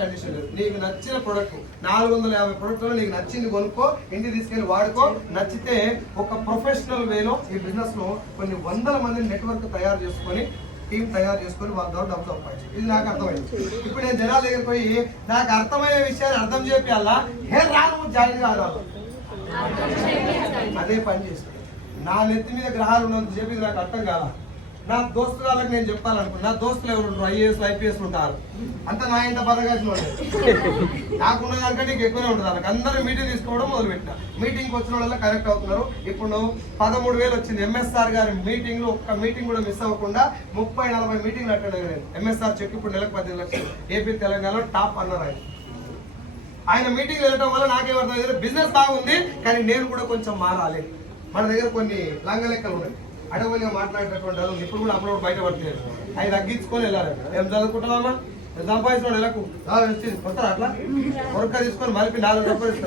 Condition లేదు. నీకు నచ్చిన ప్రొడక్ట్ 450 ప్రొడక్ట్లో నీకు నచ్చింది కొనుక్కో, ఇంటికి తీసుకెళ్ళి వాడుకో. నచ్చితే ఒక ప్రొఫెషనల్ వేలో ఈ బిజినెస్ లో కొన్ని వందల మంది నెట్వర్క్ తయారు చేసుకొని, టీం తయారు చేసుకొని వాళ్ళ ద్వారా డబ్బు సంపాదించు. ఇది నాకు అర్థమైంది. ఇప్పుడు నేను జనాల దగ్గర పోయి నాకు అర్థమయ్యే విషయాన్ని అర్థం చేయాలా, హే రాను జాయిన్ కాదు, అదే పని చేస్తాను. నా నెత్తి మీద గ్రహాలు ఉన్నంత చెప్పి ఇది నాకు అర్థం కాదా. నా దోస్తు వాళ్ళకి నేను చెప్పాలనుకున్నా, నా దోస్తులు ఎవరు ఉంటారు, ఐఏఎస్ ఐపీఎస్ ఉంటారు, అంతా నా ఇంత బతకాల్సిన వాళ్ళు. నాకున్న దానికంటే నీకు ఎక్కువనే ఉంటుంది. వాళ్ళకి అందరూ మీటింగ్ తీసుకోవడం మొదలు పెట్టిన. మీటింగ్కి వచ్చిన వాళ్ళ కరెక్ట్ అవుతున్నారు. ఇప్పుడు 13,000 వచ్చింది. ఎంఎస్ఆర్ గారి మీటింగ్ లో ఒక్క మీటింగ్ కూడా మిస్ అవ్వకుండా 30-40 మీటింగ్లు అటెండ్ అయ్యాను. ఎంఎస్ఆర్ చెక్ ఇప్పుడు నెలకు 18 లక్షలు. ఏపీ తెలంగాణలో టాప్ అన్నారు ఆయన మీటింగ్ వెళ్ళటం వల్ల నాకేమర్థం, బిజినెస్ బాగుంది కానీ నేను కూడా కొంచెం మారాలి. మన దగ్గర కొన్ని లంగ లెక్కలు ఉన్నాయి, అడవులుగా మాట్లాడేటటువంటి వాళ్ళు ఇప్పుడు కూడా అప్పుడు బయట పడుతున్నారు. అవి తగ్గించుకొని వెళ్ళాలి. ఏం చదువుకుంటామమ్మా, సంపాదించిన నెలకు వస్తారా అట్లా కొరక తీసుకొని మలిపి 4 రూపాయలు ఇస్తారు.